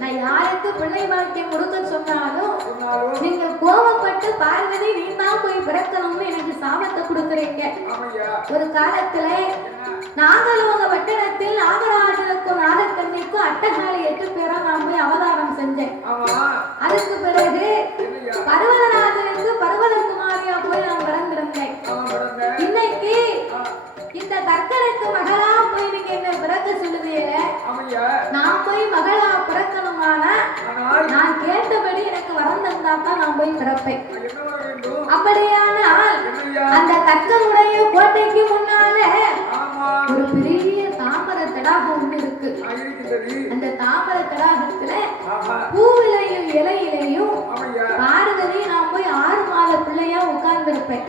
நான் யாருக்கு பிள்ளை வாழ்க்கை கொடுக்க சொன்னாலும் நீங்கள் கோபப்பட்டு பார்வதி நீ தான் போய் பிறக்கணும்னு எனக்கு சாபத்தை கொடுக்குறீங்க. ஒரு காலத்துல நாகலோக பட்டணத்தில் நாகராஜனுக்கும் நாகக்கண்ணிக்கும் அட்டகாலி 8 பேரா நான் போய் அவதாரம் செஞ்சேன். அதுக்கு பிறகு பர்வதராஜனுக்கு பர்வதகுமாரியா போய் நான் பிறந்திருந்தேன். இன்னைக்கு இந்த தக்கனுக்கு மகளா போய் நீங்க என்ன பிறக்க சொல்லுவீங்க. நான் போய் மகளா பிறக்கணுமானா நான் கேட்டபடி எனக்கு வரம் தந்தா தான் நான் போய் பிறப்பேன். அப்படியானால் அந்த தக்கனுடைய கோட்டைக்கு முன்னாலே ஒரு பெரிய தாமர தடாகம் ஒண்ணு இருக்கு. அந்த தாமர தடாகத்துல பூவிலையும் இலையிலையும் பார்வதி நான் போய் 6 மாத பிள்ளையா உட்கார்ந்து இருப்பேன்.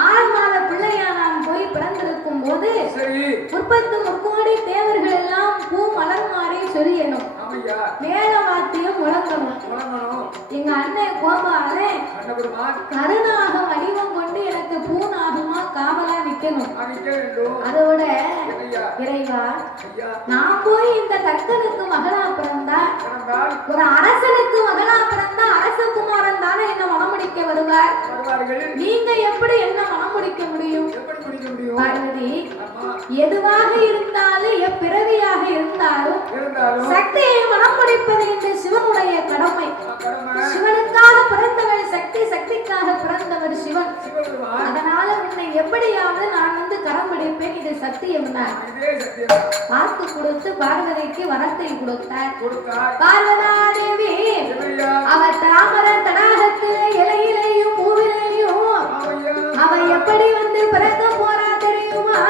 6 மாத பிள்ளையா நான் போய் பிறந்திருக்கும் போது 33 கோடி தேவர்கள் எல்லாம் பூ மலர் மாறி சொல்லணும், மேல வாத்தியம் முழங்கணும். எங்க அண்ணன் கோபாலே கருணாக வடிவம் கொண்டு எனக்கு பூநாகமா காவலா நிக்கணும். அதோட இறைவா நான் போய் இந்த தக்கனுக்கு மகளா பிறந்தா ஒரு அரசனுக்கு மகளா பிறந்தா அரசகுமாரன் தானே என்ன மணமுடிக்க வருவார். நீங்க எப்படி என்ன மணமுடிக்க முடியும்? பார்வதி எதுவாக இருந்தாலும் எப்பிறவியாக இருந்தாலும் சக்தியை மணமுடிப்பது என்று சிவனுடைய கடமை. சிவனுக்காக பிறந்தவர் சக்தி, சக்திக்காக பிறந்தவர் சிவன். அதனால உன்னை எப்படியாவது நான் வந்து கரம் பிடிப்பேன், இது சத்தியம் தான். வாக்கு கொடுத்து பார்வதிக்கு வரத்தை கொடுத்தார். பார்வதா தேவி அவர் தாமர தடாகத்தில் இலையிலையும் பூவிலையும் அவ எப்படி வந்து பிறக்க போறா தெரியுமா?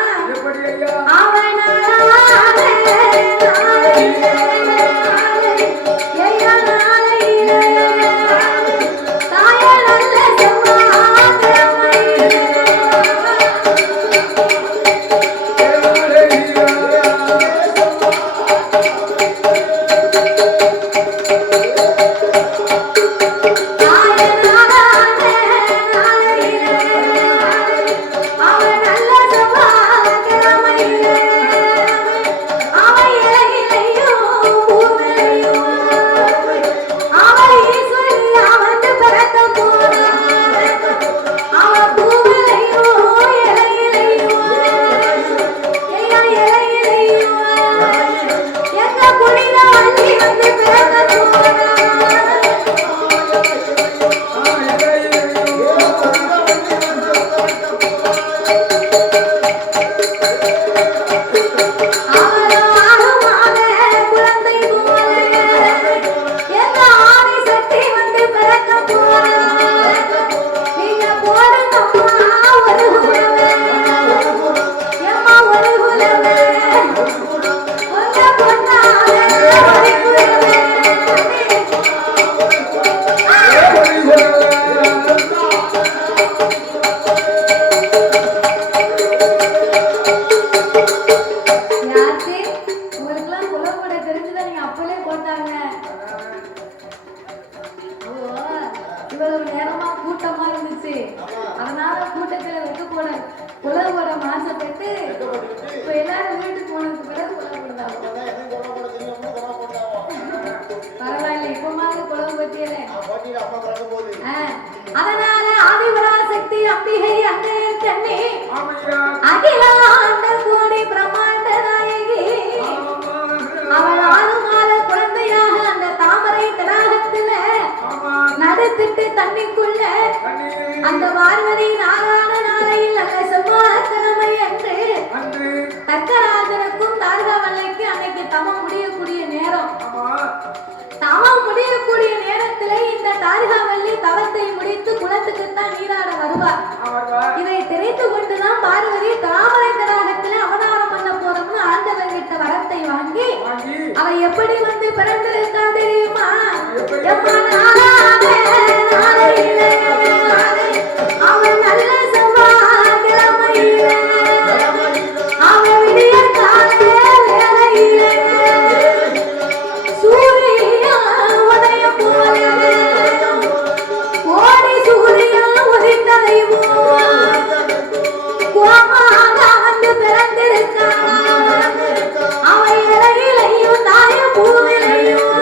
அதனால ஆதிபராசக்தி அம்பிகை அன்னை கண்ணே அகிலாண்ட கோடி பிரம்மாண்ட நாயகி அவள் 6 மாத குழந்தையாக அந்த தாமரை தடாகத்துல நடுத்திட்டு தண்ணிக்குள்ள அந்த பார்வதி நாளான நாளையில் அந்த செவ்வாய்க்கிழமை அன்று தக்கராஜனுக்கும் தார்காவல்லைக்கு அன்னைக்கு தவம் முடியக்கூடிய நேரம். தவம் முடியக்கூடிய நேரத்திலே இந்த தார்காவல்லி தவத்தை முடித்து குளத்துக்குத்தான் நீராட வருவார். இதை தெரிந்து கொண்டுதான் பார்வதி தாமரை தடாகத்திலே அவதாரம் பண்ண போறோம்னு ஆண்டவர் கிட்ட வரத்தை வாங்கி அவ எப்படி வந்து பிறந்திருக்கா தெரியுமா? அவன் நல்ல செவ்வாய்க்கிழமையிலே அவன் விடிய கால வேளையிலே சூரியன் உதயம் போல கோடி சூரியன் உதித்ததை கோமாக வந்து பிறந்திருக்கான். அவன் இலையிலையும் தாய பூவிலையும்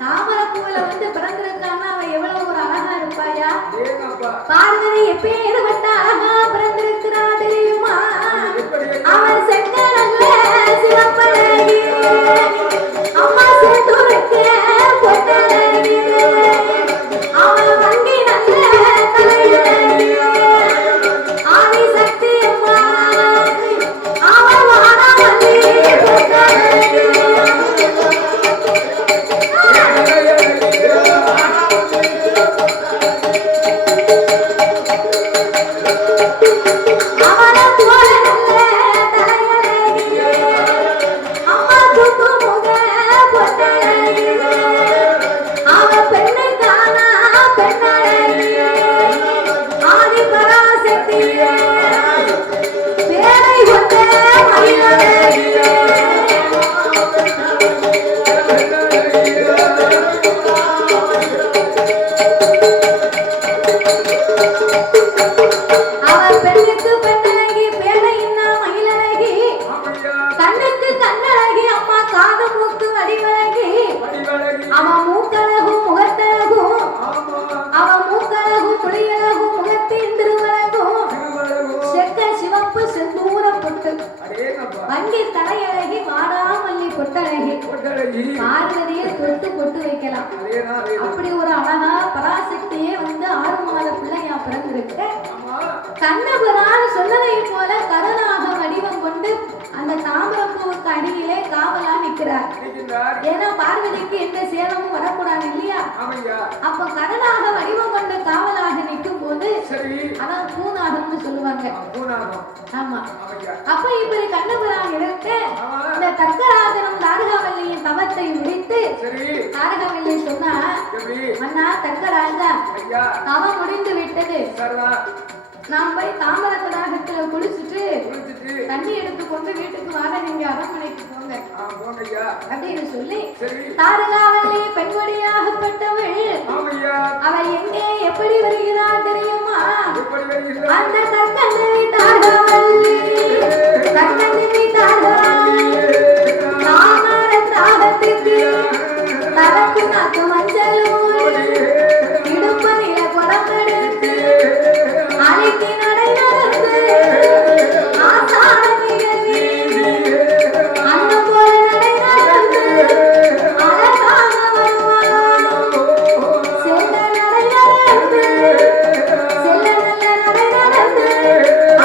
தாமரப்பூல வந்து பிறந்திருக்கான்னா அவன் எவ்வளவு ஒரு அழகா இருப்பாயா? பார்வதி எப்பேற்பட்ட அழகா பிறந்திருக்கிறா தெரியுமா? அவன் செங்கடல்ல சிவப்பழகி, அம்மா செந்தூருக்கு பொட்டழகி, அவன் வண்டி நல்ல தலையழகி, ஆதி சக்தி அம்மா அவன் வானவல்லி பொட்டழகி. வண்டி தலையழகி வாடாமல்லி பொட்டழகி, பார்வதியை தொட்டு பொட்டு வைக்கலாம். அப்படி ஒரு அழகா பராசக்தியே வந்து 6 மாத பிள்ளையா பிறந்திருக்க. கண்ணபுரான் சொன்னதை போல கருணாக வடிவம் கொண்டு அந்த தாமரப்பூவுக்கு அடியிலே காவலா நிற்கிறார். ஏன்னா பார்வதிக்கு எந்த சேதமும் வரக்கூடாது இல்லையா? அப்ப கருணாக வடிவம் கொண்டு காவலாக நிற்கும் போது அதான் பூநாகம்னு சொல்லுவாங்க. ஆமா. அப்ப இப்படி கண்ணபுரான் இருக்க இந்த தர்க்கராஜனும் தாரகாவல்லியின் தவத்தை முடித்து தாரகாவல்லி சொன்னா, அண்ணா தர்க்கராஜா தவம் முடிந்து விட்டது, நான் போய் தாமர தடாகத்துல குளிச்சுட்டு தண்ணி எடுத்து கொண்டு வீட்டுக்கு வாட, நீங்க அரண்மனைக்கு போங்க அப்படின்னு சொல்லி தாரகாவல்லி பெண்மணியாகப்பட்டவள் அவள் எங்கே எப்படி வருகிறாள் தெரியுமா? அந்த தர்க்கநதி தாரகாவல்லி, தர்க்கநதி தாரகாவல்லி தாமர தாகத்துக்கு தரக்கு நாக்கு மஞ்சளூர் இடுப்பதில குடமெடுத்து அழைத்தி நடை நடந்து ஆசார நிகழ்ச்சி அன்னம் போல நடை நடந்து அழகாக வருவான். செல்ல நடை நடந்து செல்ல நல்ல நடை நடந்து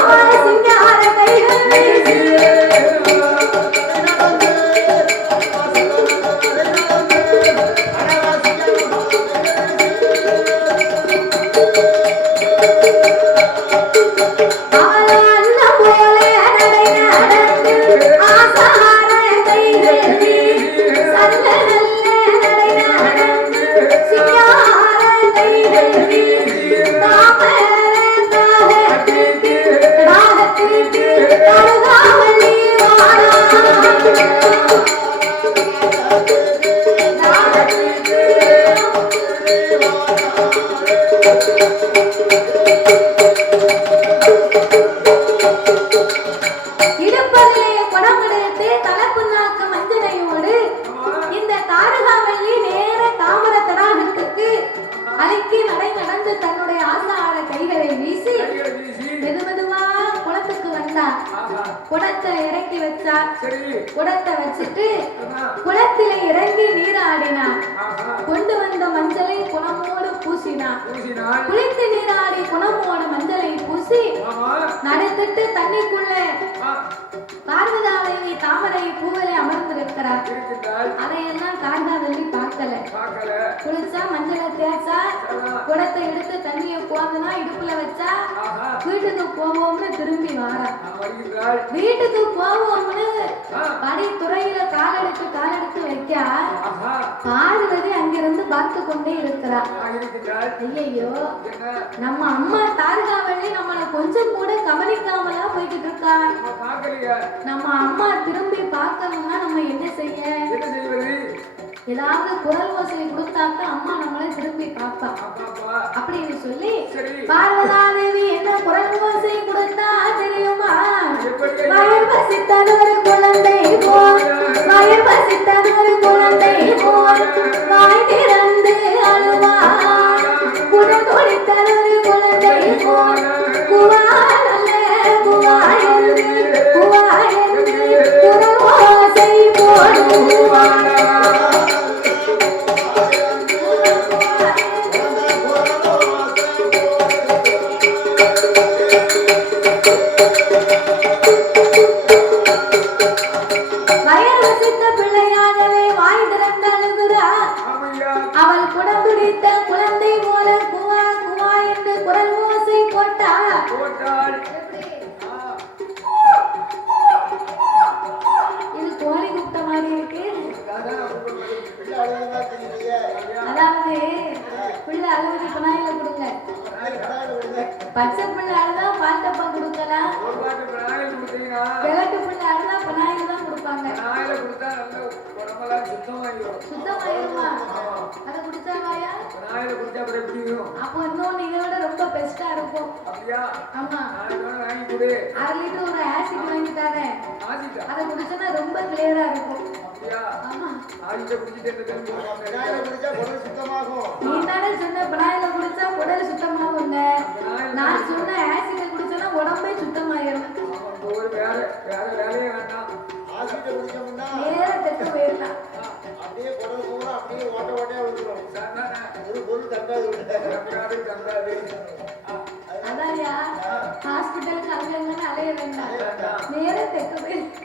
அவளை சிங்கார கைகள் வீசி வந்தா குடத்தை இறக்கி வச்சா. குடத்தை வச்சுட்டு குளத்திலே இறங்கி நீராடினா. கொண்டு வந்த மஞ்சளை குணமோடு பூசினா. குளித்து நீராடி குணமோடு மஞ்சளை பூசி நடந்துட்டு தண்ணிக்குள்ள பார்வதாதேவி தாமரை பூவிலே அமர்ந்திருக்கிறார். அதையெல்லாம் காண்டாதேவி பார்க்கல. குளிச்சா மஞ்சளை தேய்ச்சா குடத்தை எடுத்து தண்ணியை போதுனா இடுப்புல வச்சா வீட்டுக்கு போவோம்னு திரும்பி வாரா. வீட்டுக்கு போவோம்னு படித்துறையில காலெடுத்து வைக்க பார்வதி அங்கிருந்து பார்த்து கொண்டே இருக்கிறார். ஐயோ, நம்ம அம்மா தாரகாவள்ளி நம்மளை கொஞ்சம் கூட கவனிக்காமலா போய்கிட்டு இருக்கா. நம்ம அம்மா திரும்பி பார்க்கணும்னா நம்ம என்ன செய்ய? ஏதாவது குரல் ஓசை கொடுத்தாக்க அம்மா நம்மளை திரும்பி பார்ப்பா அப்படின்னு சொல்லி பார்வதாதேவி என்ன குரல் ஓசை கொடுத்தா தெரியுமா? வயர் வசித்ததொரு குழந்தை போல், வயர் வசித்ததொரு குழந்தை போல் வாய் திறந்து அழுவார். குடல் கொடுத்ததொரு குழந்தை போல் குவாரல்ல குவாயந்து குவாயந்து குரல் ஓசை போடுவார். பச்சை பிள்ளை அழுதா பால் டப்பா கொடுக்கலாம், விளக்கு பிள்ளை அழுதா பனாயில தான் கொடுப்பாங்க. சுத்தமாயிருமா? அதை குடிச்சாவாயா? அப்போ இன்னொன்னு இதோட ரொம்ப பெஸ்டா இருக்கும். ஆமா, 1/2 லிட்டர் ஒரு ஆசிட் வாங்கி தரேன். அதை குடிச்சா ரொம்ப கிளியரா இருக்கும். நீ தானே சொன்ன பனாயில குடிச்சா உடல் சுத்தமாகும். நான் சொன்ன ஆசிட குடிச்சா உடம்பே சுத்தமாயிரும். நேர தெட்டு போயிடலாம். அதான்யா, ஹாஸ்பிட்டலுக்கு அங்கங்க அலைய வேண்டாம், நேர தெட்டு போயிடலாம்.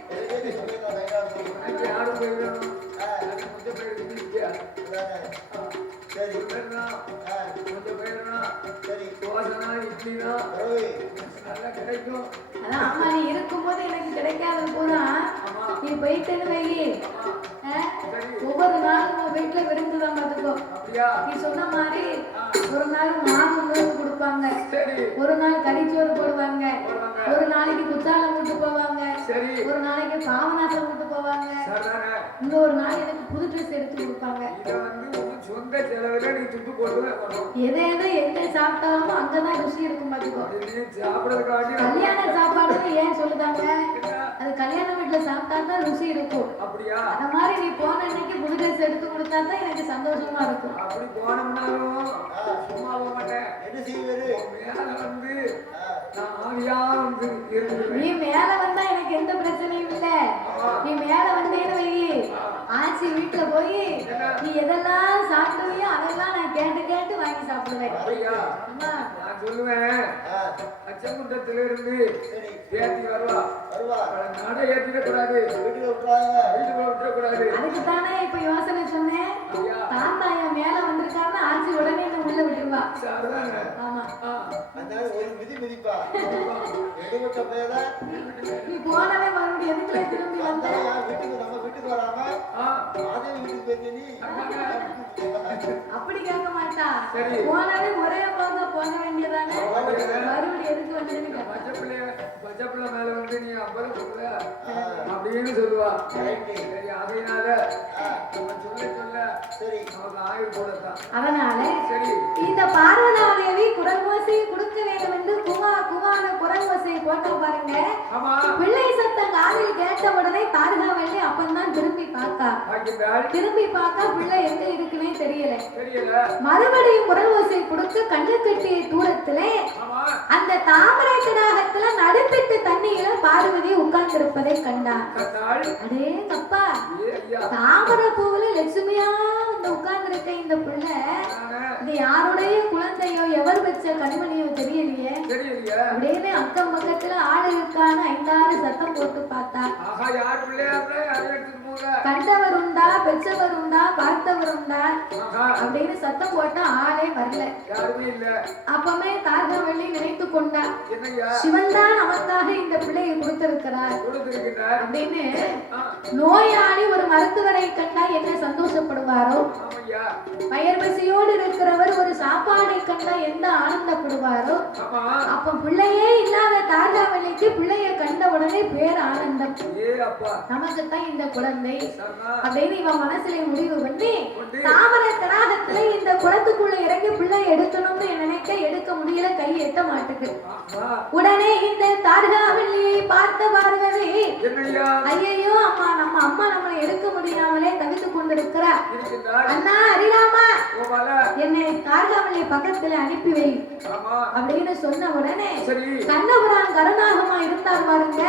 அம்மா நீ இருக்கும்போது எனக்கு கிடைக்காத போதா நீ போயிட்டேன்னு வை. ஒவ்வொரு நாளும் உன் வீட்டுல விருந்துதான் பார்த்துக்கோ. நீ சொன்ன மாதிரி ஒரு நாள் மாவு நூறு கொடுப்பாங்க, ஒரு நாள் கறிச்சோறு போடுவாங்க, ஒரு நாளைக்கு குத்தாலம் விட்டு போவாங்க, ஒரு நாளைக்கு பாவநாசம் விட்டு போவாங்க, இன்னொரு நாள் எனக்கு புது ட்ரெஸ் எடுத்து கொடுப்பாங்க. எதை எதை எங்க சாப்பிட்டாலும் அங்கதான் ருசி இருக்கும் பாத்துக்கோ. கல்யாண சாப்பாடுன்னு ஏன் சொல்லுதாங்க? அது கல்யாண வீட்டுல சாப்பிட்டா தான் ருசி இருக்கும். அந்த மாதிரி நீ போன அன்னைக்கு புது ட்ரெஸ் எடுத்து கொடுத்தா தான் எனக்கு சந்தோஷமா இருக்கும். அப்படி போனோம்னாலும் சும்மா போக மாட்டேன். என்ன செய்வது? நீ மேல வந்தா எனக்கு எந்த பிரச்சனையும் இல்ல. நீ மேல வந்தேன்னு வை, ஆச்சி வீட்டுல போய் நீ எதெல்லாம் சாப்பிடுவியோ அதெல்லாம் நான் கேட்டு கேட்டு வாங்கி சாப்பிடுவேன். நான் சொல்லுவேன், அச்சங்குண்டத்துல இருந்து ஏத்தி வருவா, நட ஏத்திட கூடாது, வீட்டுக்குள்ள விட்டுற கூடாது. அதுக்கு தானே இப்ப யோசனை சொன்னேன். தாத்தா என் மேல வந்திருக்காருன்னா ஆச்சி உடனே என்ன உள்ள விட்டுருவா. ஆமா, ஒரு மிதி மிதிப்பா. நீ போனவே மறுபடியும் எதுக்குள்ள திரும்பி வந்த? நம்ம வீட்டுக்கு வராம அதே வீட்டுக்கு போய் நீ அப்படி கேட்க மாட்டா. போனவே ஒரே போக வேண்டியதானே, மறுபடியும் எதுக்கு வந்தேன்னு பச்சைப்பிள்ளை மேல வந்து நீ அவ்வளவு சொல்ல அப்படின்னு சொல்லுவா. அதனால அதனால இந்த பார்வதாதேவி குரல் ஓசையை கொடுக்க வேண்டும் என்று குவான குரல் ஓசையை போட்ட பாருங்க. பிள்ளை சத்தம் காதில் கேட்ட உடனே தாரகாவள்ளி அப்பந்தான் திரும்பி பார்த்தா. திரும்பி பார்த்தா பிள்ளை எங்க இருக்குன்னே தெரியல. மறுபடியும் குரல் ஓசை கொடுத்து கண்ணு கட்டிய தூரத்திலே அந்த தாமரை தடாகத்துல நடுப்பிட்டு தண்ணியில பார்வதி உட்கார்ந்து இருப்பதை கண்டார். அடே தப்பா, தாமரை பூவுல லட்சுமியா வந்து உட்கார்ந்து இருக்க இந்த பிள்ளை இது யாருடைய குழந்தையோ எவர் வச்ச கண்மணியோ தெரியலையே அப்படின்னு அக்கம் பக்கத்துல ஆளுக்கான 5-6 சத்தம் போட்டு பார்த்தா. கண்டவர் உண்டா, பெற்றவர் உண்டா, பார்த்தவர் உண்டா அப்படின்னு சத்தம் போட்டா ஆளே வரல. அப்பமே தார்காவல்லி நினைத்து கொண்டா, சிவன் தான் நமக்காக இந்த பிள்ளையை கொடுத்திருக்கிறார் அப்படின்னு. நோயாளி ஒரு மருத்துவரை கண்டா என்ன சந்தோஷப்படுவாரோ, வயர் பசியோடு இருக்கிறவர் ஒரு சாப்பாடை கண்டா எந்த ஆனந்தப்படுவாரோ, அப்ப பிள்ளையே இல்லாத தார்காவல்லிக்கு பிள்ளைய கண்ட உடனே பேர் ஆனந்தம். நமக்குத்தான் இந்த குழந்தை அப்படின்னு இவன் மனசுல முடிவு பண்ணி தாமரை தடாகத்துல இந்த குளத்துக்குள்ள இறங்கி பிள்ளை எடுக்கணும்னு நினைக்க எடுக்க முடியல, கை எட்ட மாட்டுக்கு. உடனே இந்த தார்காவல்லியை பார்த்த பார்வதி, ஐயோ அம்மா, நம்ம அம்மா நம்மளை எடுக்க முடியாமலே தவித்துக் கொண்டிருக்கிறார். அண்ணா அரிராமா, என்னை தார்காவல்லி பக்கத்துல அனுப்பி வை அப்படின்னு சொன்ன உடனே கண்ணபுரான் கருணாகமா இருந்தார் பாருங்க,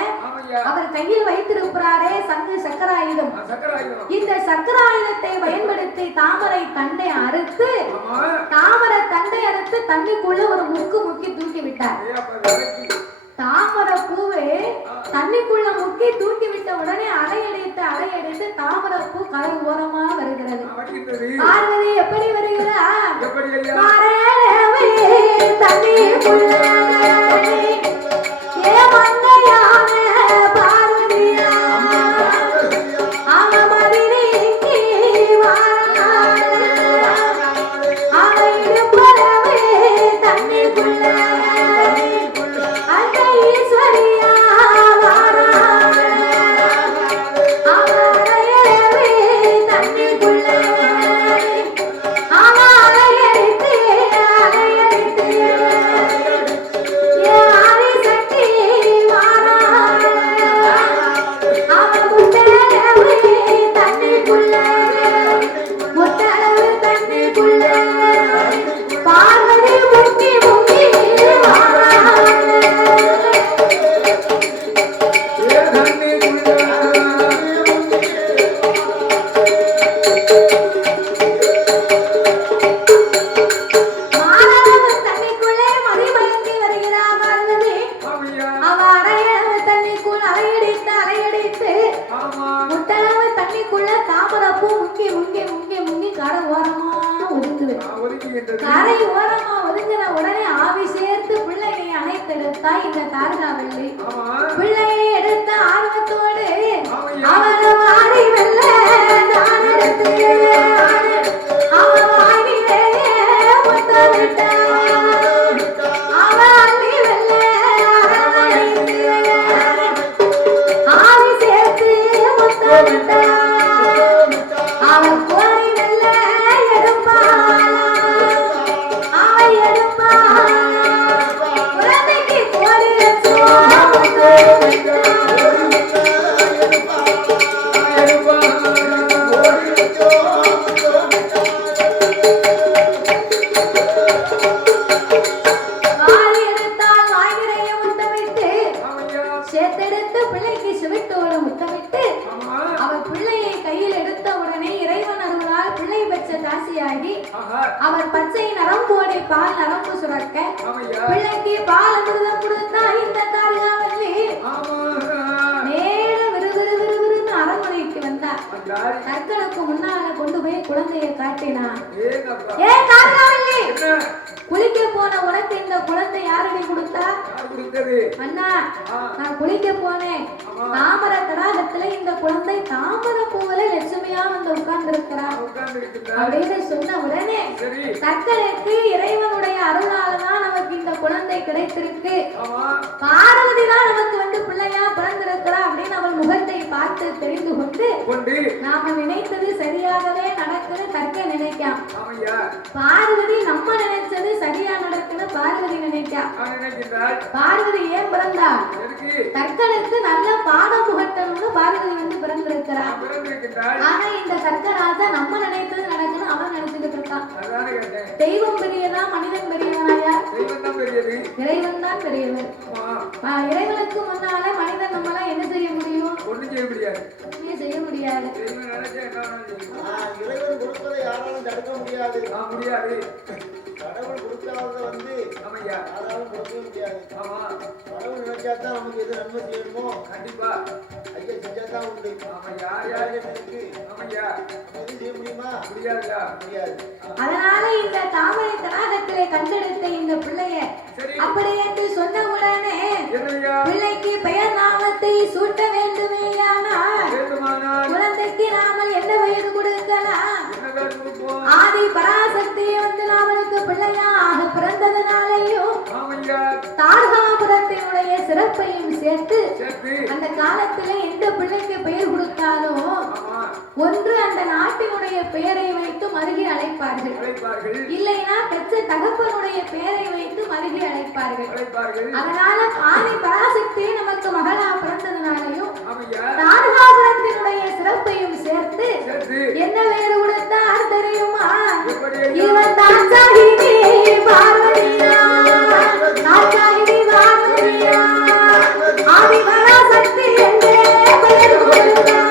அவர் கையில் வைத்திருக்கிறாரே சங்கு சக்கராயுதம். இந்த சக்கராயுதத்தை பயன்படுத்தி தாமரை தண்டை அறுத்து தண்ணிக்குள்ள ஒரு முக்கி தூக்கி விட்டார். தாமரை பூவை தண்ணிக்குள்ள முக்கி தூக்கி விட்ட உடனே அலையடித்து தாமரை பூ கரை ஓரமா வருகிறது. பார்வதி எப்படி வருகிறார்? தண்ணிக்குள்ள கரை ஓரமா ஒதுங்கின உடனே ஆவி சேர்த்து பிள்ளையை அணைத்தெடுத்தா இந்த தார்காவல்லி. பிள்ளையை எடுத்த ஆர்வத்தோடு அவனை வாரி வெல்ல நான் எடுத்து அவன் வாரிலே முத்தமிட்டா. அவன் அள்ளி வெல்ல ஆவி சேர்த்து முத்தமிட்டா. அவன் கோரி வெல்ல அவர் பச்சை நரம்போடி பால் நரம்பு சுரக்க பிள்ளைக்கு பால் அமிர்தம் கொடுத்தா இந்த தார்காவல்லி நேர விறுவிறுன்னு அரண்மனைக்கு வந்தார். கற்களுக்கு முன்னால கொண்டு போய் குழந்தையை காட்டினார். ஏ தார்காவல்லி, குளிக்க போன உனக்கு இந்த குழந்தை யாரடி கொடுத்தா? அண்ணா, நான் குளிக்க போனேன். தாமரை தடாகத்துல இந்த குழந்தை தாமரை பூவில லட்சுமியா வந்து உட்கார்ந்து இருக்கிறார் அப்படின்னு சொன்ன உடனே தக்கனுக்கு இறைவனுடைய அருளாலதான் நமக்கு இந்த குழந்தை கிடைத்திருக்கு. பார்வதி தான் நமக்கு வந்து பிள்ளையா பிறந்திருக்கிறா அப்படின்னு அவள் முகத்தை பார்த்து தெரிந்து கொண்டு நாம நினைத்தது சரியாகவே நடக்குன்னு தக்க நினைக்காம். பார்வதி நம்ம நினைச்சது சரியா நடக்குன்னு பார்வதி நினைக்கா. பார்வதி ஏன் பிறந்தாள்? தக்கனுக்கு நல்ல பாடம் புகட்டணும்னு பார்வதி வந்து பிறந்திருக்கிறார். ஆனா இந்த தர்க்கராஜா நம்ம நினைத்தது நடக்குன்னு அவன் நினைச்சுட்டு இருக்கான். தெய்வம் பெரியதா மனிதன் பெரியவனாயா? இறைவன் தான் பெரியவர். இறைவனுக்கு முன்னால மனிதன் முடியாது. செய்ய முடியாது. இறைவன் கொடுப்பதை யாராலும் தடுக்க முடியாது. முடியாது. கடவுள் கொடுக்காத வந்து ஆமையா யாராலும் கொடுக்கவே முடியாது. ஆமா கடவுள் நினைச்சாதான் நமக்கு எது நன்மை செய்யணுமோ கண்டிப்பா ஐயா செஞ்சாதான் உண்டு. ஆமா யார் யாரு இருக்கு ஆமையா எதுவும் செய்ய முடியுமா? முடியாதுயா முடியாது. அதனால இந்த தாமரை தடாகத்திலே கண்டெடுத்த இந்த பிள்ளைய அப்படி என்று சொன்ன உடனே பிள்ளைக்கு பெயர் நாமத்தை சூட்ட வேண்டுமேயானால் குழந்தைக்கு நாமல் என்ன வயது கொடுக்கலாம்? ஆதி பராசக்தியை வந்து நாமளுக்கு பிள்ளையாக பிறந்ததுனாலையும் தாரகாபுரத்தினுடைய சிறப்பையும் சேர்த்து அந்த காலத்துல எந்த பிள்ளைக்கு பெயர் கொடுத்தாலும் ஒன்று அந்த நாட்டினுடைய பெயரை வைத்து மருகி அழைப்பார்கள், இல்லைன்னா பெற்ற தகப்பனுடைய பெயரை வைத்து மருகி அழைப்பார்கள். அதனால ஆதி பராசக்தி நமக்கு மகளா பிறந்ததுனாலையும் தாரகாபுரத்தினுடைய சிறப்பையும் சேர்த்து என்ன பெயர் கொடுத்தார் தெரியுமா? இவன் தாச்சாகினி பார்வதியா, தாச்சாகினி பார்வதியா, ஆதி பராசக்தி என்றே பெயர் கொடுத்தார்.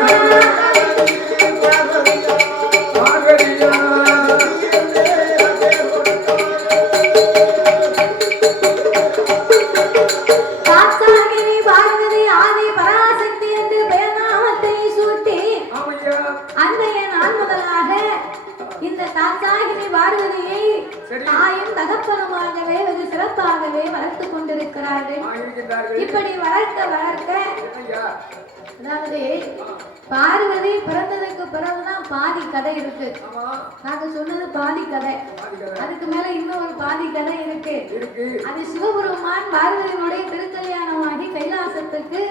தகப்பனமாகவே வெகு சிறப்பாகவே வளர்த்து கொண்டிருக்கிறார்கள். இப்படி வளர்க்க வளர்க்க அதாவது பார்வதி பிறந்ததுக்கு பிறகுதான் பாதி கதை இருக்கு. நாங்க சொன்னது பாதி கதை, அதுக்கு மேல இன்னும் ஒரு பாதி கதை இருக்கு. அது சிவபெருமான் பார்வதியினுடைய திருக்கல்யாணமாகி கைலாசத்துக்கு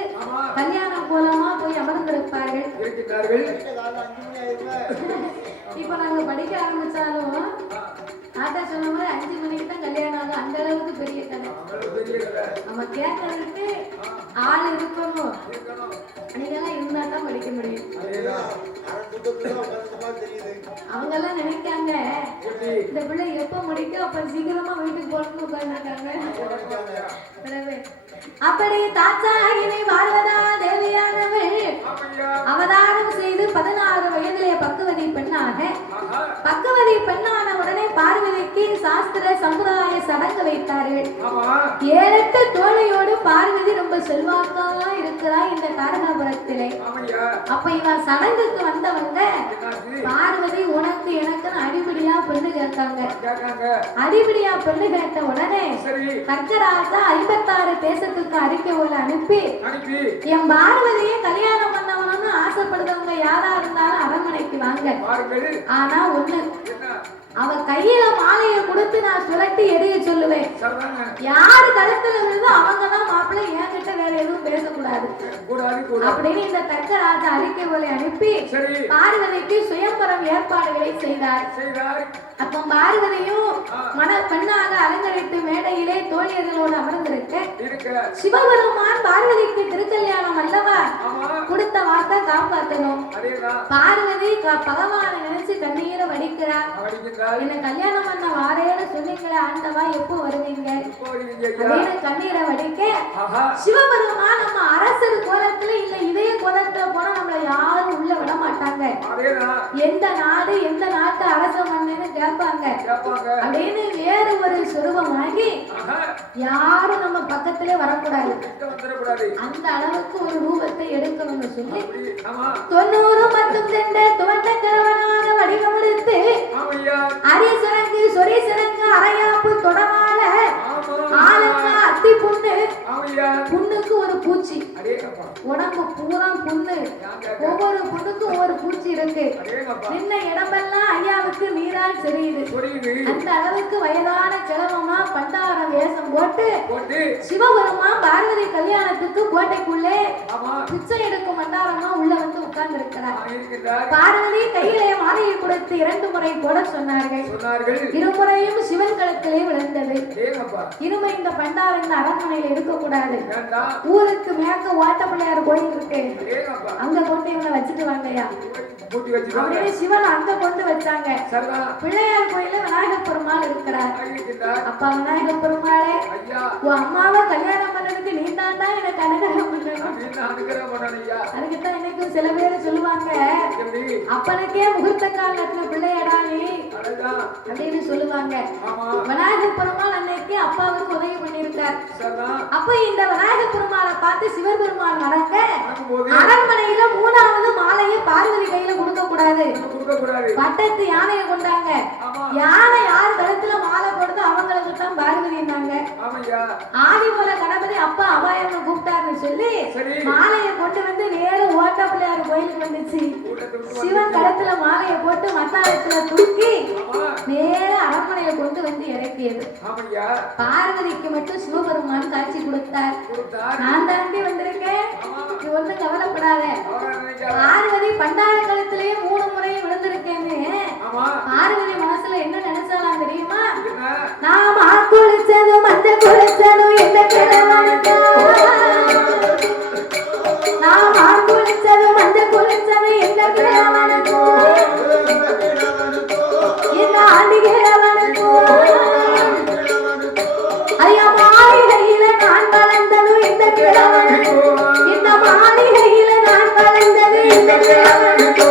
கல்யாணம் கோலமா போய் அமர்ந்திருப்பார்கள். இப்ப நாங்க படிக்க ஆரம்பிச்சாலும் ஆட்டா சொன்ன மாதிரி 5 மணிக்கு தான் கல்யாணம் ஆகும். அந்த அளவுக்கு பெரிய கதை. நம்ம கேட்கறதுக்கு ஆள் இருக்கணும், நீங்கெல்லாம் இருந்தா தான் படிக்க முடியும். அவங்க எல்லாம் நினைக்காங்க இந்த பிள்ளை எப்ப முடிக்கும் அப்ப சீக்கிரமா வீட்டுக்கு போகணும்னு உட்கார்ந்துருக்காங்க. அப்படி தாச்சாகினி வாழ்வதா தேவியானவள் அவதாரம் செய்து 16 வயதிலே பக்குவதி பெண்ணாக, பக்குவதி பெண்ணான உடனே பார்வதிக்கு சாஸ்திர சமுதாய சடங்கு வைத்தார்கள். 7-8 தோழியோடு பார்வதி ரொம்ப செல்வாக்கா இருக்கிறாய் இந்த தாரகாபுரத்திலே. அப்ப இவன் சடங்குக்கு வந்தவங்க பார்வதி உனக்கு எனக்குன்னு அடிபடியா பெண்ணு கேட்டாங்க. அடிபடியா பெண்ணு கேட்ட உடனே கர்க்கராஜா 56 தேசத்துக்கு அறிக்கை அனுப்பி என் பார்வதியை கல்யாணம் பண்ணவனும் ஆசைப்படுறவங்க யாரா இருந்தாலும் அரண்மனைக்கு வாங்க. ஆனா ஒண்ணு, அவ கையில மாலையை கொடுத்து நான் சுரட்டி எரிய சொல்லுவேன். யாரு கழுத்துல விழுதோ அவங்கதான் மாப்பிள்ளை, என்கிட்ட வேற எதுவும் பேசக்கூடாது அப்படின்னு இந்த தர்க்கராஜா அறிக்கை அனுப்பி பார்வதிக்கு சுயம்பரம் ஏற்பாடுகளை செய்தார். அப்ப பார்வதியும் மன பெண்ணாக அலங்கரித்து மேடையிலே தோழியர்களோடு அமர்ந்திருக்க சிவபெருமான் பார்வதிக்கு திருக்கல்யாணம் அல்லவா கொடுத்த வார்த்தை காப்பாற்றணும். பார்வதி பகவானை நினைச்சு கண்ணீரை வடிக்கிறார். என்ன கல்யாணம் பண்ண வாரேன்னு சொன்னீங்களே ஆண்டவா, எப்போ வருவீங்க அப்படின்னு கண்ணீரை வடிக்க சிவபெருமான் நம்ம அரசர் கோலத்துல இல்ல இதய கோலத்துல போனா நம்மள யாரும் உள்ள விட மாட்டாங்க. எந்த நாடு எந்த நாட்டு அரச மன்னன்னு கேட்பாங்க அப்படின்னு வேறு ஒரு சொருபம் வாங்கி யாரும் நம்ம பக்கத்திலே வரக்கூடாது, அந்த அளவுக்கு ஒரு ரூபத்தை எடுக்கணும்னு சொல்லி 90 மட்டும் சென்ற துவண்ட கிழவனாக வடிவமெடுத்து அரிசரங்கு சொரிசரங்கு அரையாப்பு தொடமால ஆலங்க அத்தி புண்ணு, புண்ணுக்கு ஒரு பூச்சி, உடம்பு பூரா புண்ணு, ஒவ்வொரு புண்ணுக்கும் ஒவ்வொரு பூச்சி இருக்கு. நின்ன இடமெல்லாம் ஐயாவுக்கு நீரால் தெரியுது. அந்த அளவுக்கு வயதான கிழவமா பண்டார வேஷம் போட்டு சிவபெருமான் பார்வதி கல்யாணத்துக்கு கோட்டைக்குள்ளே பிச்சை எடுக்கும் பண்டாரமா உள்ள வந்து உட்கார்ந்து இருக்கிறார். பார்வதி கையிலே மாலையை கொடுத்து 2 முறை போட சொன்னார்கள். இருமுறையும் சிவன் கழுத்திலே விழுந்தது. இனிமே இந்த பண்டாரம் இந்த அரண்மனையில இருக்கக்கூடாது, ஊருக்கு மேற்க ஓட்ட பிள்ளையார் கோயில் இருக்கு, அங்க கொண்டு இவனை வச்சுட்டு வாங்கயா அப்படின்னு சிவன் அங்க கொண்டு வச்சாங்க. பிள்ளையார் கோயில விநாயகர் பெருமாள் இருக்கிறார். அப்பா விநாயகர் பெருமாளே, உன் அம்மாவை கல்யாணம் பண்ணதுக்கு நீ தான் எனக்கு அனுகிரகம் பண்ணணும், அதுக்குத்தான் இன்னைக்கு இன்னும் சில பேர் சொல்லுவாங்க அப்பனுக்கே முகூர்த்த கால் நட்டின பிள்ளையடா நீ அப்படின்னு சொல்லுவாங்க. விநாயகர் பெருமாள் அன்னைக்கு அப்பாவுக்கு உதவி பண்ணியிருக்கார். அப்ப இந்த விநாயகர் பெருமாளை பார்த்து சிவபெருமான் நடக்க அரண்மனையில 3வது மாலையை பார்வதி கையில கொடுக்க கூடாது, பட்டத்து யானையை கொண்டாங்க. யானை யார் கழுத்துல மாலை போடுது அவங்களுக்கு தான் பார்வதினாங்க. ஆதிமூல கணபதி அப்பா அபாயம் கூப்பிட்டாருன்னு சொல்லி மாலையை கொண்டு வந்து நேரம் ஓட்ட பிள்ளையார் கோயிலுக்கு வந்துச்சு. சிவன் கழுத்துல மாலையை போட்டு மத்தாளத்துல தூக்கி நேர அரண்மனையில கொண்டு வந்து இறக்கியது. பார்வதிக்கு மட்டும் சிவபெருமான் காட்சி கொடுத்தார். நான் தாண்டி வந்திருக்கேன், நீ ஒண்ணும் கவலைப்படாத. பார்வதி பண்டார காலத்திலேயே 3 முறை விழுந்திருக்கேன்னு பார்வதி மனசுல என்ன நினைச்சாலாம் தெரியுமா? நாம குளிச்சதும் மஞ்சள் குளிச்சதும் என்ன கிழவனுக்கா, நாம குளிச்சதும் மஞ்சள் குளிச்சதும் என்ன கிழவனுக்கோ, என்ன ஆண்டி கிழவனுக்கோ, ஐயா மாளிகையில நான் வளர்ந்ததும் இந்த கிழவனுக்கோ, இந்த மாளிகையில நான் வளர்ந்தது இந்த கிழவனுக்கோ.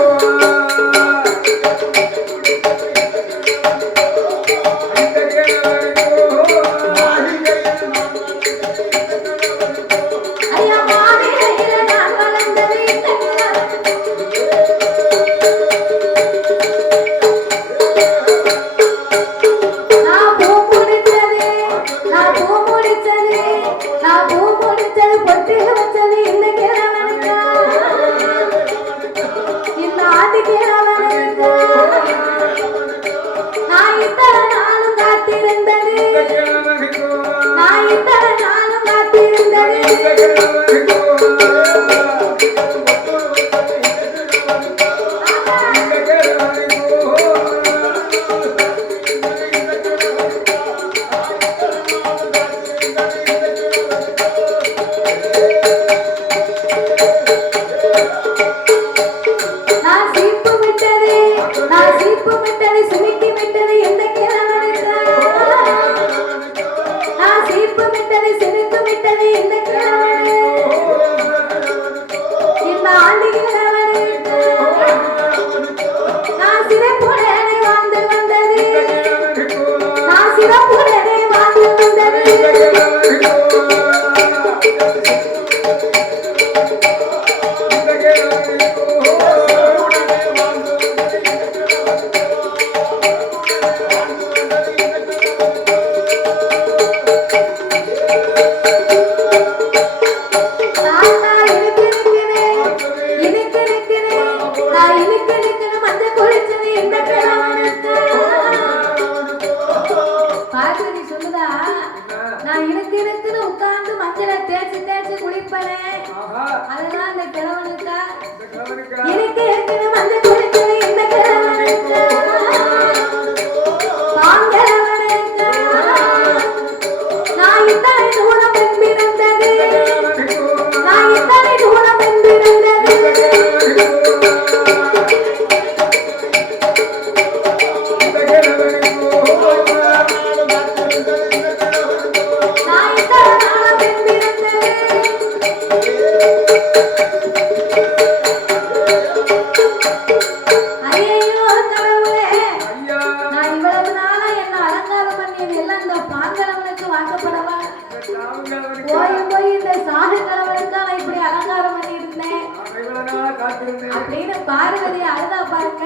அப்படின்னு பார்வதி அழுதா பாருங்க.